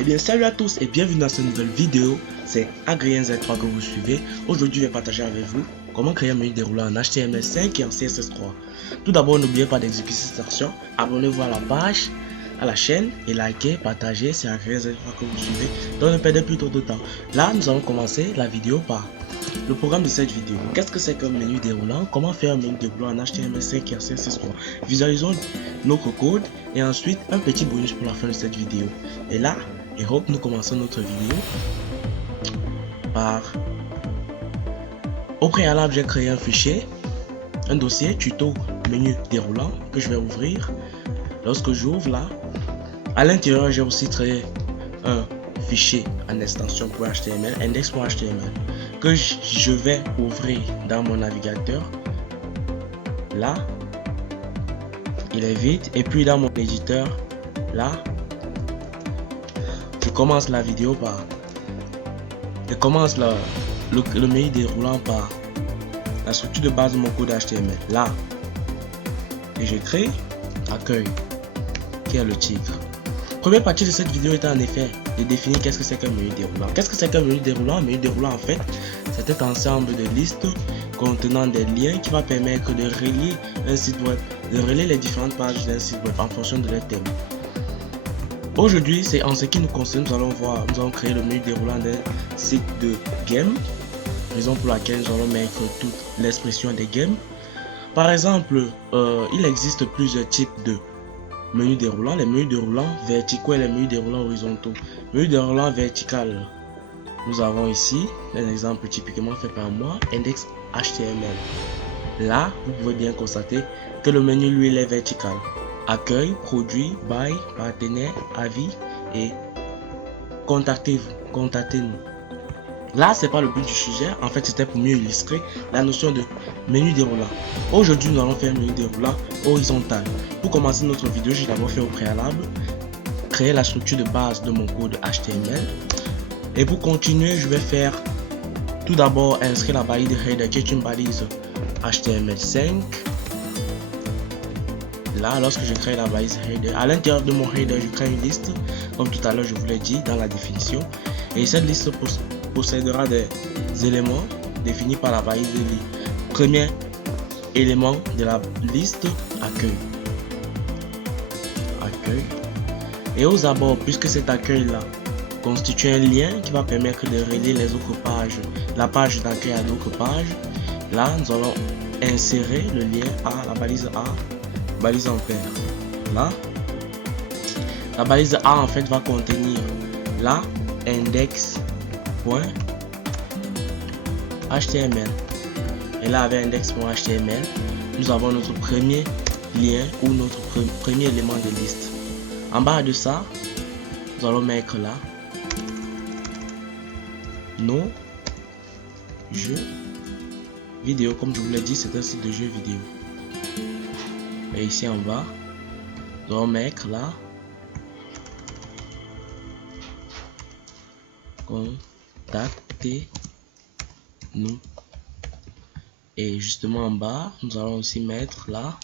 Eh bien salut à tous et bienvenue dans cette nouvelle vidéo. C'est Agréen Z3 que vous suivez. Aujourd'hui je vais partager avec vous comment créer un menu déroulant en HTML5 et en CSS3. Tout d'abord n'oubliez pas d'exécuter cette action. Abonnez-vous à la page, à la chaîne et likez, partagez. C'est Agréen Z3 que vous suivez. Donc ne perdez plus trop de temps. Là nous allons commencer la vidéo par le programme de cette vidéo. Qu'est-ce que c'est qu'un menu déroulant? Comment faire un menu déroulant en HTML5 et en CSS3? Visualisons notre code et ensuite un petit bonus pour la fin de cette vidéo. Et là, nous commençons notre vidéo par... Au préalable, j'ai créé un fichier, un dossier tuto menu déroulant que je vais ouvrir. Lorsque j'ouvre là, à l'intérieur, j'ai aussi créé un fichier en extension pour HTML, index.html, que je vais ouvrir dans mon navigateur. Là, il est vide. Et puis dans mon éditeur, là, je commence la vidéo par... Je commence le menu déroulant par la structure de base de mon code HTML. Là, et j'écris accueil, qui est le titre. Première partie de cette vidéo est en effet de définir qu'est-ce que c'est qu'un menu déroulant. Qu'est-ce que c'est qu'un menu déroulant? Un menu déroulant en fait, c'est un ensemble de listes contenant des liens qui va permettre de relier un site web, de relier les différentes pages d'un site web en fonction de leur thème. Aujourd'hui, c'est en ce qui nous concerne, nous allons créer le menu déroulant d'un site de game, raison pour laquelle nous allons mettre toute l'expression des games. Par exemple, il existe plusieurs types de menus déroulants, les menus déroulants verticaux et les menus déroulants horizontaux. Menu déroulant vertical, nous avons ici un exemple typiquement fait par moi, index.html. Là, vous pouvez bien constater que le menu lui il est vertical. Accueil, produit, buy, partenaire, avis et contactez-nous. Là, c'est pas le but du sujet. En fait, c'était pour mieux illustrer la notion de menu déroulant. Aujourd'hui, nous allons faire un menu déroulant horizontal. Pour commencer notre vidéo, j'ai d'abord fait au préalable créer la structure de base de mon code HTML. Et pour continuer, je vais faire tout d'abord inscrire la balise header qui est une balise HTML5. Là, lorsque je crée la balise header, à l'intérieur de mon header, je crée une liste, comme tout à l'heure je vous l'ai dit dans la définition. Et cette liste possédera des éléments définis par la balise de liste. Premier élément de la liste, accueil. Et aux abords, puisque cet accueil là constitue un lien qui va permettre de relier les autres pages, la page d'accueil à d'autres pages, là nous allons insérer le lien à la balise A, balise en paire. Là, la balise A en fait va contenir la index.html. Et là, avec index.html, nous avons notre premier lien ou notre premier élément de liste. En bas de ça, nous allons mettre là nos jeux vidéo. Comme je vous l'ai dit, c'est un site de jeux vidéo. Et ici en bas, nous allons mettre là contactez-nous. Et justement en bas, nous allons aussi mettre là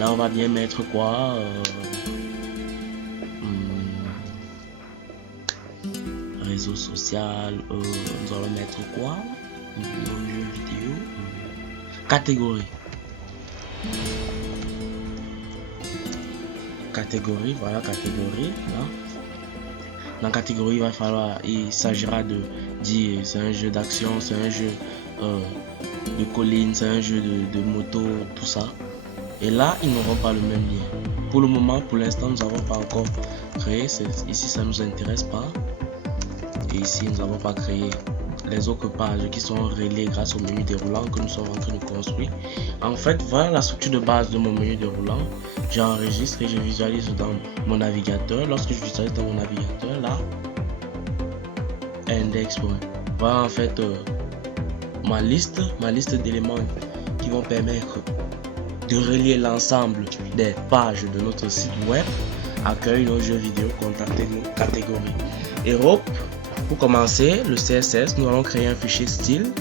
là on va bien mettre quoi, réseau social, nous allons mettre quoi, jeux vidéo, catégorie, voilà, catégorie là. Dans catégorie, il s'agira de dire c'est un jeu d'action, c'est un jeu de colline, c'est un jeu de moto, tout ça. Et là, ils n'auront pas le même lien. Pour le moment, pour l'instant, nous n'avons pas encore créé. Ici, ça ne nous intéresse pas. Et ici, nous n'avons pas créé les autres pages qui sont reliées grâce au menu déroulant que nous sommes en train de construire. En fait, voilà la structure de base de mon menu déroulant. J'enregistre et je visualise dans mon navigateur. Lorsque je visualise dans mon navigateur, là, index. Voilà en fait ma liste d'éléments qui vont permettre de relier l'ensemble des pages de notre site web, accueil, nos jeux vidéo, contactez-nous, catégorie. Et hop, pour commencer, le CSS, nous allons créer un fichier style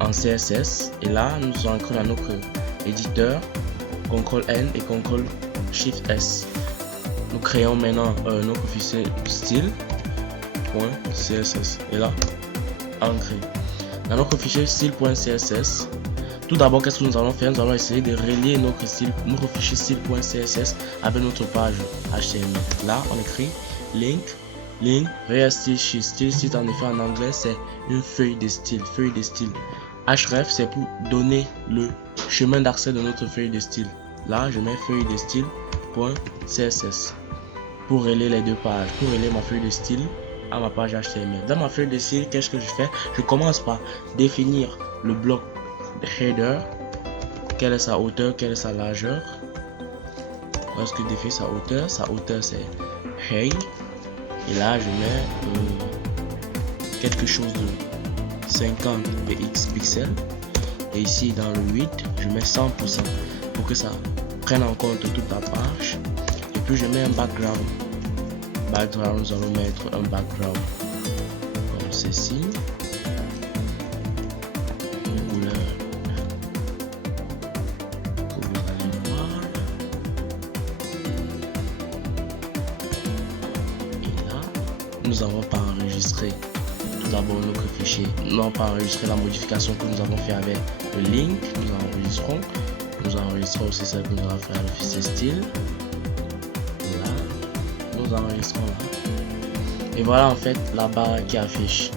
en CSS. Et là, nous allons créer notre éditeur, CTRL N et CTRL SHIFT S. Nous créons maintenant notre fichier style.css et là, ancré. Dans notre fichier style.css, tout d'abord, qu'est-ce que nous allons faire? Nous allons essayer de relier notre fichier style.css avec notre page HTML. Là, on écrit link real style sheet. Style sheet en effet en anglais, c'est une feuille de style. Href, c'est pour donner le chemin d'accès de notre feuille de style. Là, je mets feuille de style.css pour relier les deux pages, pour relier ma feuille de style à ma page HTML. Dans ma feuille de style, qu'est-ce que je fais? Je commence par définir le bloc de header, quelle est sa hauteur, quelle est sa largeur. Lorsque je définis sa hauteur c'est hey, et là je mets quelque chose de 50 px pixels, et ici dans le 8 je mets 100% pour que ça prenne en compte toute la page. Et puis je mets un background, nous allons mettre un background comme ceci, une couleur que vous allez voir, et là nous n'avons pas enregistré tout d'abord notre fichier, nous n'avons pas enregistré la modification que nous avons fait avec le link. Nous enregistrons aussi celle que nous allons faire le fichier style. Là, nous enregistrons là. Et voilà en fait la barre qui affiche.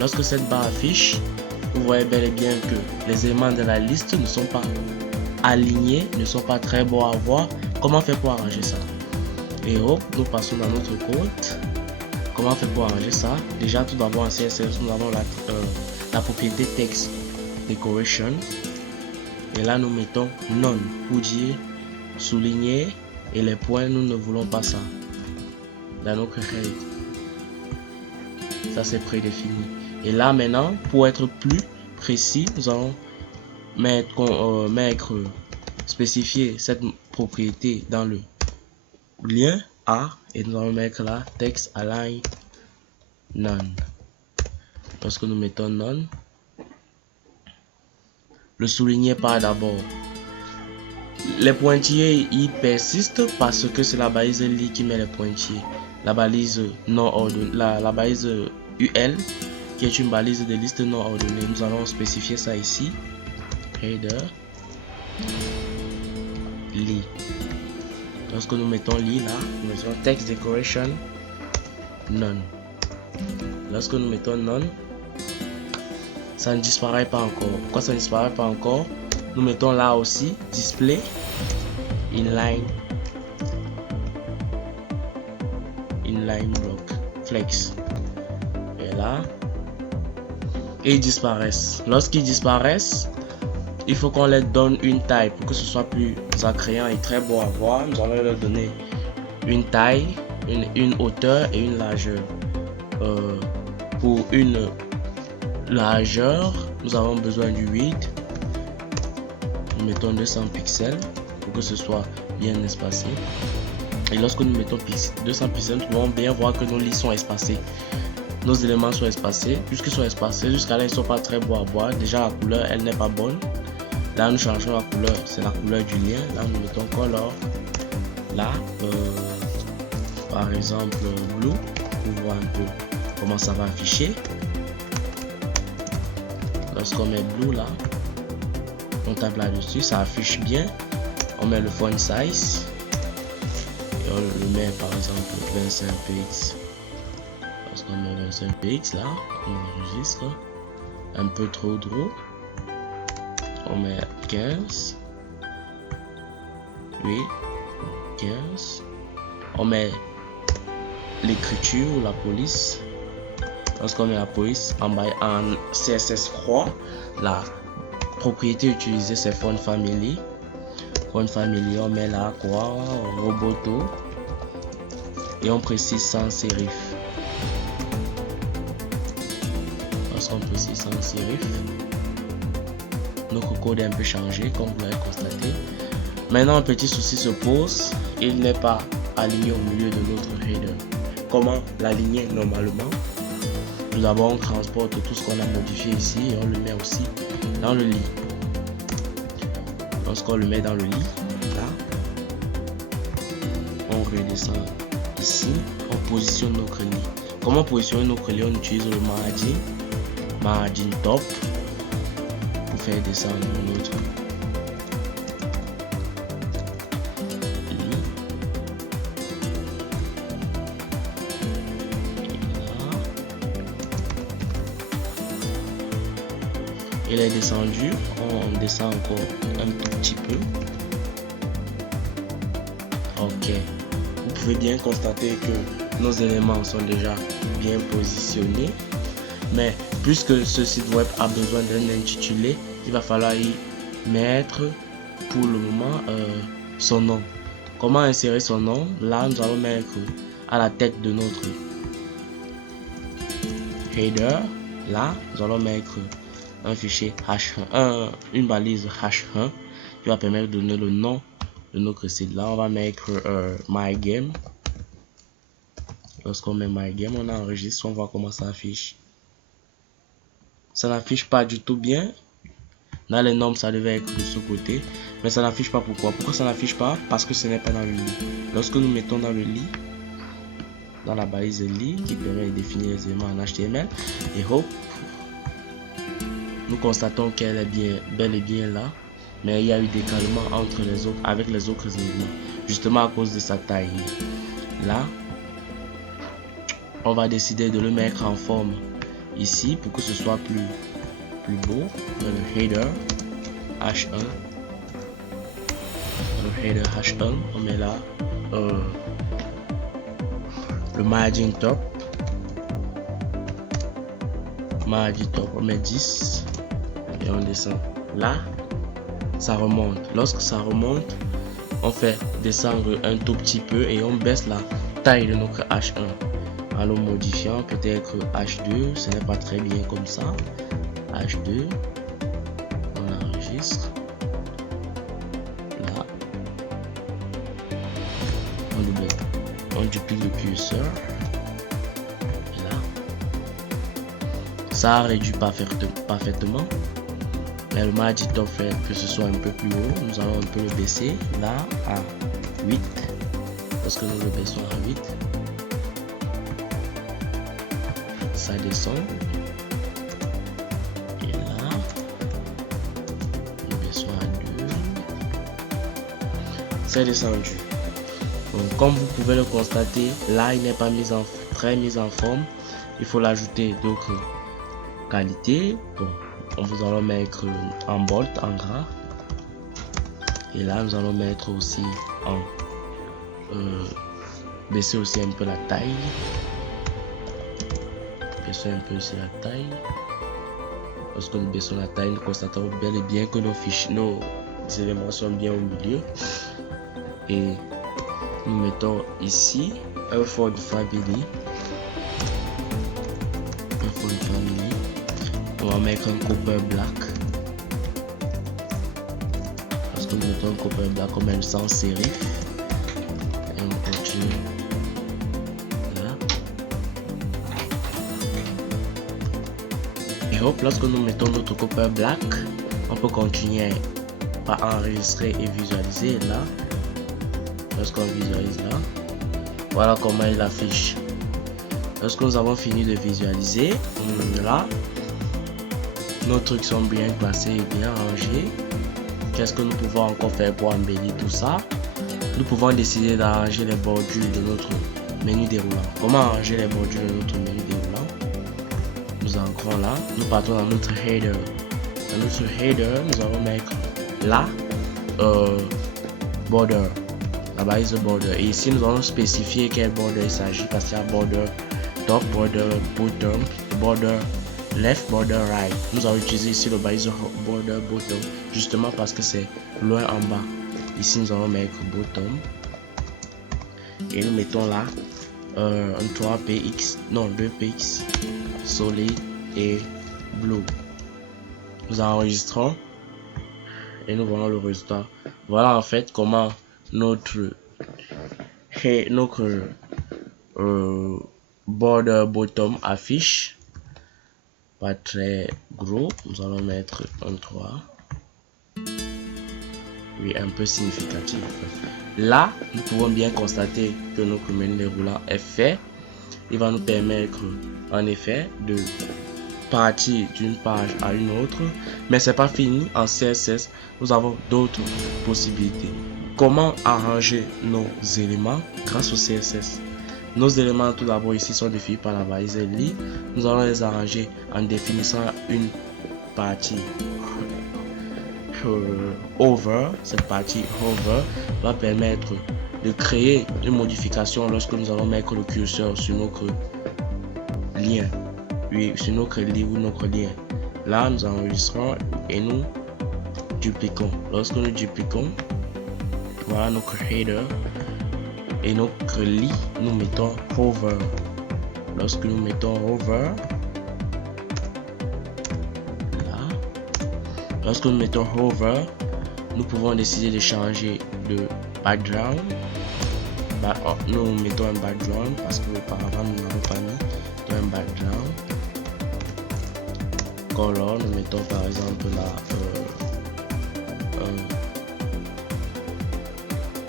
Lorsque cette barre affiche, vous voyez bel et bien que les éléments de la liste ne sont pas alignés, ne sont pas très beaux à voir. Comment faire pour arranger ça? Et hop, nous passons dans notre code. Comment faire pour arranger ça? Déjà, tout d'abord en CSS, nous avons la propriété text decoration. Et là, nous mettons none pour dire souligner, et les points, nous ne voulons pas ça. Dans notre head, ça c'est prédéfini. Et là maintenant, pour être plus précis, nous allons spécifier cette propriété dans le lien A, et nous allons mettre là text align none. Lorsque nous mettons none, le souligner par d'abord. Les pointillés y persistent parce que c'est la balise li qui met les pointillés. La balise non ordonnée, la balise UL qui est une balise de liste non ordonnée. Nous allons spécifier ça ici. Header li. Lorsque nous mettons li là, nous mettons text decoration none. Lorsque nous mettons none, ça ne disparaît pas encore. Pourquoi ça ne disparaît pas encore? Nous mettons là aussi display inline block flex, et là, et ils disparaissent. Lorsqu'ils disparaissent, il faut qu'on leur donne une taille pour que ce soit plus attrayant et très beau à voir. Nous allons leur donner une taille, une hauteur et une largeur. Pour une largeur, nous avons besoin du 8. Nous mettons 200 pixels pour que ce soit bien espacé. Et lorsque nous mettons 200 pixels, nous pouvons bien voir que nos lignes sont espacées. Nos éléments sont espacés. Puisqu'ils sont espacés, jusqu'à là ils ne sont pas très beaux à voir. Déjà la couleur elle n'est pas bonne. Là nous changeons la couleur, c'est la couleur du lien. Là nous mettons color. Là par exemple blue, pour voir un peu comment ça va afficher. Lorsqu'on met blue là, on tape là-dessus, ça affiche bien. On met le font size et on le met par exemple 25 px. Lorsqu'on met 25 px là, on enregistre un peu trop gros. On met 15. Oui, 15. On met l'écriture ou la police. Lorsqu'on met la police en CSS croix, la propriété utilisée c'est font family. Font family, on met là quoi, roboto, et on précise sans serif. Lorsqu'on précise sans serif, notre code est un peu changé comme vous l'avez constaté. Maintenant un petit souci se pose, il n'est pas aligné au milieu de notre header. Comment l'aligner normalement? Tout d'abord on transporte tout ce qu'on a modifié ici et on le met aussi dans le lit. Lorsqu'on le met dans le lit, là, on redescend ici, on positionne notre lit. Comment positionner notre lit? On utilise le margin top pour faire descendre notre lit. Il est descendu, on descend encore un tout petit peu. Ok, vous pouvez bien constater que nos éléments sont déjà bien positionnés, mais puisque ce site web a besoin d'un intitulé, il va falloir y mettre pour le moment son nom. Comment insérer son nom? Là, nous allons mettre à la tête de notre header. Là, nous allons mettre un fichier H1, une balise H1 qui va permettre de donner le nom de notre site. Là, on va mettre My Game. Lorsqu'on met My Game, on enregistre, on voit comment ça affiche. Ça n'affiche pas du tout bien. Dans les normes, ça devait être de ce côté, mais ça n'affiche pas. Pourquoi ça n'affiche pas? Parce que ce n'est pas dans le lit. Lorsque nous mettons dans le lit, dans la balise lit qui permet de définir les éléments en HTML, et hop, nous constatons qu'elle est bel et bien là, mais il y a eu décalement entre les autres, avec les autres éléments, justement à cause de sa taille. Là, on va décider de le mettre en forme ici pour que ce soit plus beau. Le header H1, on met là le margin top, on met 10 et on descend. Là, ça remonte. Lorsque ça remonte, on fait descendre un tout petit peu et on baisse la taille de notre H1 en le modifiant, peut-être H2. Ce n'est pas très bien comme ça. H2, on enregistre. Là, on duplique le curseur. Et là, ça réduit parfaitement. Mais le margin top fait que ce soit un peu plus haut. Nous allons un peu le baisser là à 8. Lorsque nous le baissons à 8, ça descend. Et là, nous baissons à 2. C'est descendu. Donc, comme vous pouvez le constater, là il n'est pas très mis en forme. Il faut l'ajouter d'autres qualités. Bon, nous allons mettre en bold, en gras. Et là, nous allons mettre aussi en baisser aussi un peu la taille. Baisser un peu aussi la taille. Lorsque nous baissons la taille, nous constatons bel et bien que nos éléments sont bien au milieu. Et nous mettons ici un font family. On va mettre un copper black. Lorsque nous mettons un copper black, on met le sans serif. Et on continue. Là. Et hop, lorsque nous mettons notre copper black, on peut continuer par enregistrer et visualiser là. Lorsqu'on visualise là, voilà comment il affiche. Lorsque nous avons fini de visualiser, là, nos trucs sont bien placés et bien rangés. Qu'est-ce que nous pouvons encore faire pour embellir tout ça? Nous pouvons décider d'arranger les bordures de notre menu déroulant. Comment arranger les bordures de notre menu déroulant? Nous entrons là, nous partons dans notre header. Dans notre header, nous allons mettre là border, la balise de border. Et ici, nous allons spécifier quel border il s'agit parce qu'il y a border top, border bottom, border left, border right. Nous allons utiliser ici le balise border bottom justement parce que c'est loin en bas. Ici, nous allons mettre bottom et nous mettons là un 3px, non 2px, solid et blue. Nous enregistrons et nous voyons le résultat. Voilà en fait comment notre border bottom affiche. Pas très gros, nous allons mettre un 3. oui, un peu significatif. Là, nous pouvons bien constater que notre menu déroulant est fait. Il va nous permettre, en effet, de partir d'une page à une autre, mais c'est pas fini. En CSS, nous avons d'autres possibilités. Comment arranger nos éléments grâce au CSS? Nos éléments, tout d'abord, ici sont définis par la valise lit. Nous allons les arranger en définissant une partie hover. Cette partie hover va permettre de créer une modification lorsque nous allons mettre le curseur sur notre lien. Oui, sur notre lit ou notre lien. Là, nous enregistrons et nous dupliquons. Lorsque nous dupliquons, voilà notre header et notre lit, nous mettons hover. Lorsque nous mettons hover, là, lorsque nous mettons hover, nous pouvons décider de changer de background. Nous mettons un background parce que auparavant nous n'avons pas mis un background. Color, nous mettons par exemple là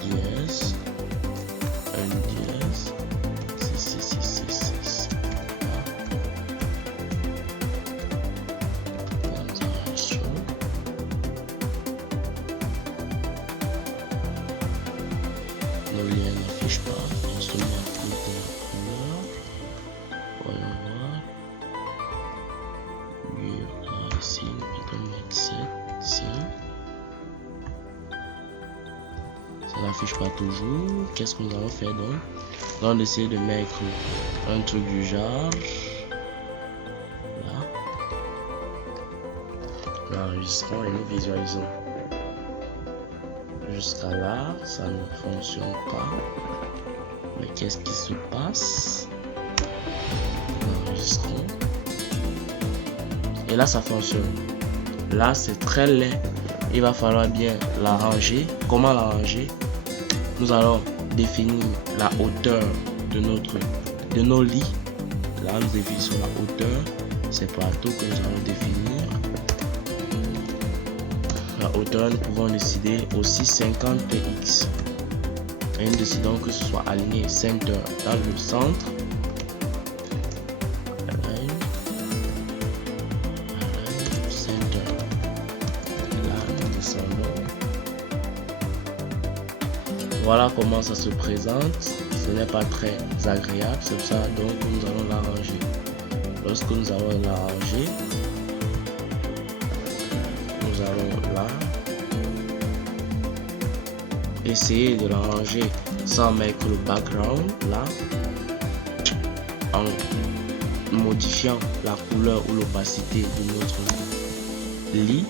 yes, un yes, c'est nos liens n'affichent pas, on se met à côté de la couleur. Voyons voir. Oui, là ici, nous mettons mettre 7, ça n'affiche pas toujours. Qu'est-ce que nous allons faire donc? Nous allons essayer de mettre un truc du genre là. Nous enregistrons et nous visualisons. Jusqu'à là, ça ne fonctionne pas. Mais qu'est-ce qui se passe? Nous enregistrons. Et là, ça fonctionne. Là, c'est très laid. Il va falloir bien l'arranger. Comment l'arranger? Nous allons définir la hauteur de nos lits. Là, nous définissons la hauteur. C'est partout que nous allons définir. La hauteur, nous pouvons décider aussi 50 px. Et nous décidons que ce soit aligné center dans le centre. Center. Là, nous descendons. Voilà comment ça se présente. Ce n'est pas très agréable, c'est ça donc nous allons l'arranger. Lorsque nous allons l'arranger, nous allons là essayer de l'arranger sans mettre le background là, en modifiant la couleur ou l'opacité de notre lit.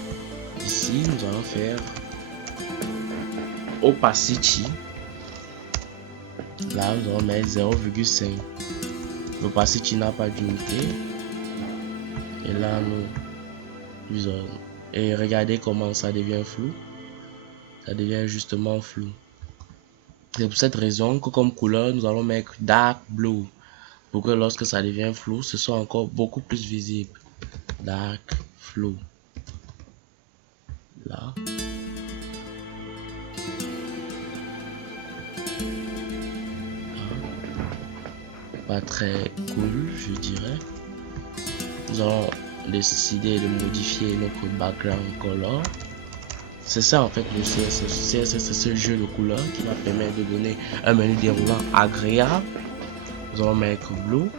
Ici nous allons faire opacity. Là nous allons mettre 0,5. L'opacity n'a pas d'unité. Et là nous visualisons. Et regardez comment ça devient flou. Ça devient justement flou. C'est pour cette raison que comme couleur nous allons mettre dark blue pour que lorsque ça devient flou ce soit encore beaucoup plus visible. Dark blue. Là. Pas très cool, je dirais. Nous allons décider de modifier notre background color. C'est ça en fait le CSS. CSS, c'est ce jeu de couleurs qui va permettre de donner un menu déroulant agréable. Nous allons mettre blue.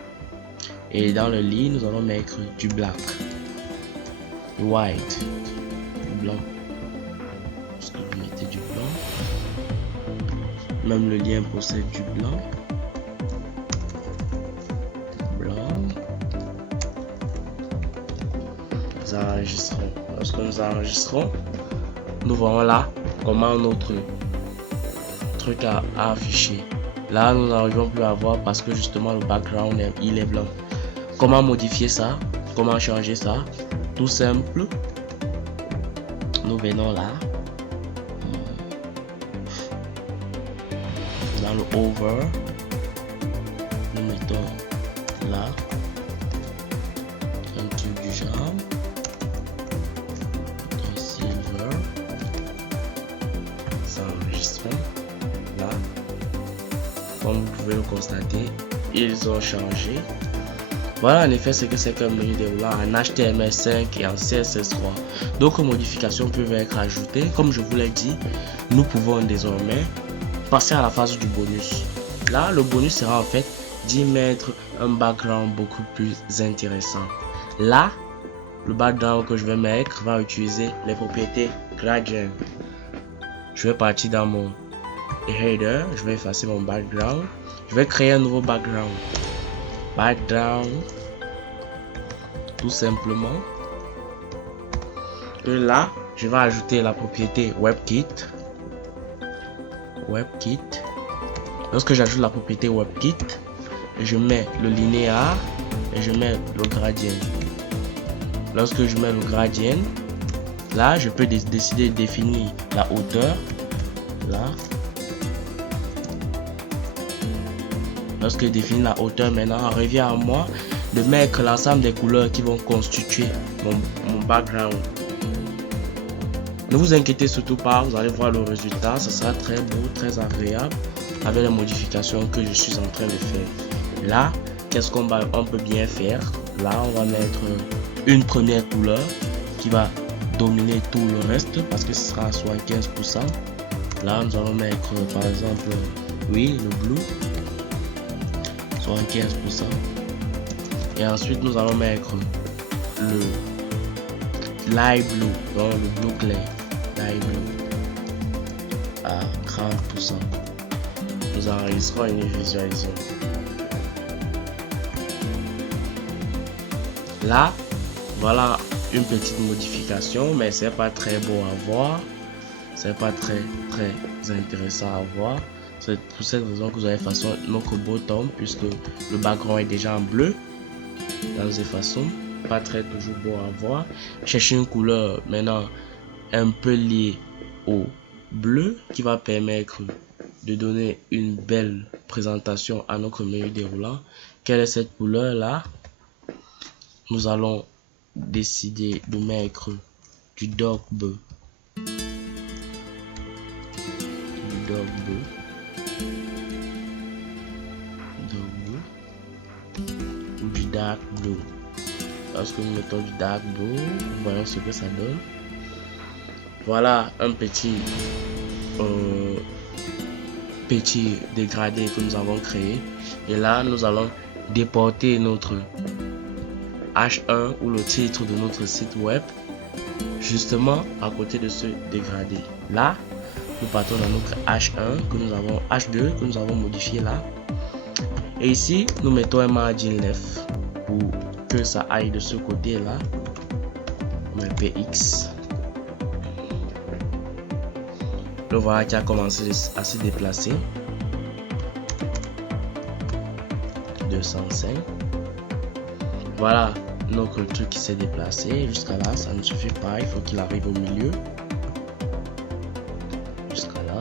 Et dans le lit, nous allons mettre du black. White. Du blanc. Parce que vous mettez du blanc. Même le lien possède du blanc. Nous enregistrons. Lorsque nous enregistrons, nous voyons là comment notre truc a affiché. Là, nous n'arrivons plus à voir parce que justement le background il est blanc. Comment modifier ça? Comment changer ça? Tout simple. Nous venons là. Dans le over. Nous mettons là. Un truc du genre. d'enregistrement. Là, comme vous pouvez le constater, ils ont changé. Voilà, en effet, ce que c'est qu'un menu déroulant en HTML5 et en CSS3. D'autres modifications peuvent être ajoutées. Comme je vous l'ai dit, nous pouvons désormais passer à la phase du bonus. Là, le bonus sera en fait d'y mettre un background beaucoup plus intéressant. Là, le background que je vais mettre va utiliser les propriétés gradient. Je vais partir dans mon header, je vais effacer mon background. Je vais créer un nouveau background. Background, tout simplement. Et là, je vais ajouter la propriété WebKit. WebKit. Lorsque j'ajoute la propriété WebKit, je mets le linéaire et je mets le gradient. Lorsque je mets le gradient, là, je peux décider de définir la hauteur. Là. Lorsque je définis la hauteur, maintenant, revient à moi de mettre l'ensemble des couleurs qui vont constituer mon background. Ne vous inquiétez surtout pas, vous allez voir le résultat, ça sera très beau, très agréable avec les modifications que je suis en train de faire. Là, qu'est-ce qu'on peut bien faire? Là, on va mettre une première couleur qui va dominer tout le reste parce que ce sera à 75%. Là, nous allons mettre par exemple, oui, le blue. 75%. Et ensuite nous allons mettre le light blue, donc le blue clair, light blue à 30%. Nous enregistrons une visualisation. Là, voilà une petite modification, mais c'est pas très beau à voir, c'est pas très intéressant à voir. C'est pour cette raison que vous avez façon notre bottom, puisque le background est déjà en bleu. Dans ces façons, pas très toujours beau à voir. Cherchez une couleur maintenant un peu liée au bleu qui va permettre de donner une belle présentation à notre menu déroulant. Quelle est cette couleur là? Nous allons décider de mettre du dark bleu. Du dark bleu. Ou du dark blue. Lorsque nous mettons du dark blue, voyons ce que ça donne. Voilà un petit dégradé que nous avons créé. Et là, nous allons déporter notre H1 ou le titre de notre site web justement à côté de ce dégradé. Là, nous partons dans notre H1 que nous avons, H2 que nous avons modifié là. Et ici, nous mettons un margin left pour que ça aille de ce côté-là. On met PX. Le voilà qui a commencé à se déplacer. 205. Voilà notre truc qui s'est déplacé. Jusqu'à là, ça ne suffit pas. Il faut qu'il arrive au milieu. Jusqu'à là.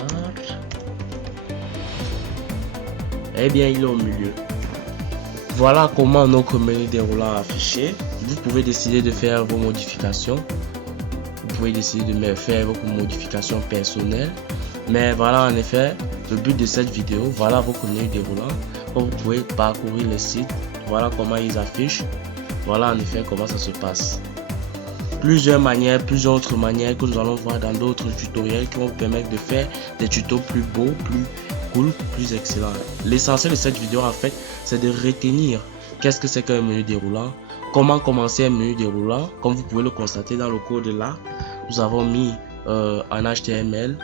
Eh bien, il est au milieu. Voilà comment notre menu déroulant affiché. Vous pouvez décider de faire vos modifications. Vous pouvez décider de faire vos modifications personnelles. Mais voilà en effet le but de cette vidéo. Voilà votre menu déroulant. Vous pouvez parcourir le site. Voilà comment ils affichent. Voilà en effet comment ça se passe. Plusieurs manières, plusieurs autres manières que nous allons voir dans d'autres tutoriels qui vont vous permettre de faire des tutos plus beaux, plus cool, plus excellent. L'essentiel de cette vidéo en fait, c'est de retenir qu'est-ce que c'est qu'un menu déroulant, comment commencer un menu déroulant. Comme vous pouvez le constater dans le code là, nous avons mis en HTML,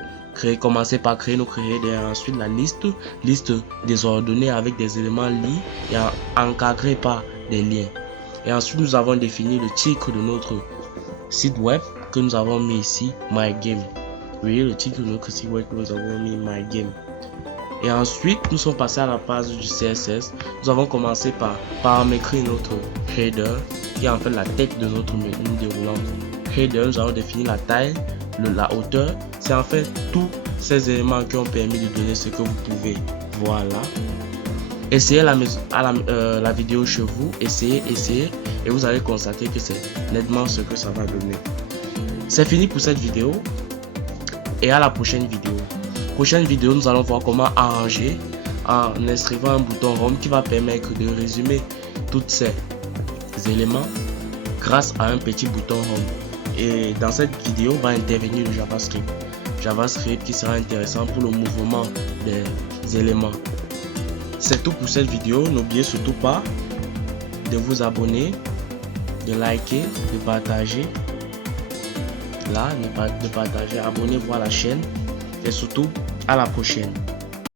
commencer par créer nos créer et ensuite la liste désordonnée avec des éléments liés et encadrés par des liens. Et ensuite nous avons défini le titre de notre site web que nous avons mis ici, My Game. Vous voyez le titre de notre site web que nous avons mis, My Game. Et ensuite, nous sommes passés à la page du CSS. Nous avons commencé par paramétrer notre header, qui est en fait la tête de notre menu déroulant. Header, nous avons défini la taille, la hauteur. C'est en fait tous ces éléments qui ont permis de donner ce que vous pouvez voir là. Essayez la vidéo chez vous, essayez, et vous allez constater que c'est nettement ce que ça va donner. C'est fini pour cette vidéo, et à la prochaine vidéo. prochaine vidéo, nous allons voir comment arranger en inscrivant un bouton Home qui va permettre de résumer tous ces éléments grâce à un petit bouton Home. Et dans cette vidéo, va intervenir le JavaScript. JavaScript qui sera intéressant pour le mouvement des éléments. C'est tout pour cette vidéo. N'oubliez surtout pas de vous abonner, de liker, de partager. Là, de partager, abonnez-vous à la chaîne et surtout à la prochaine.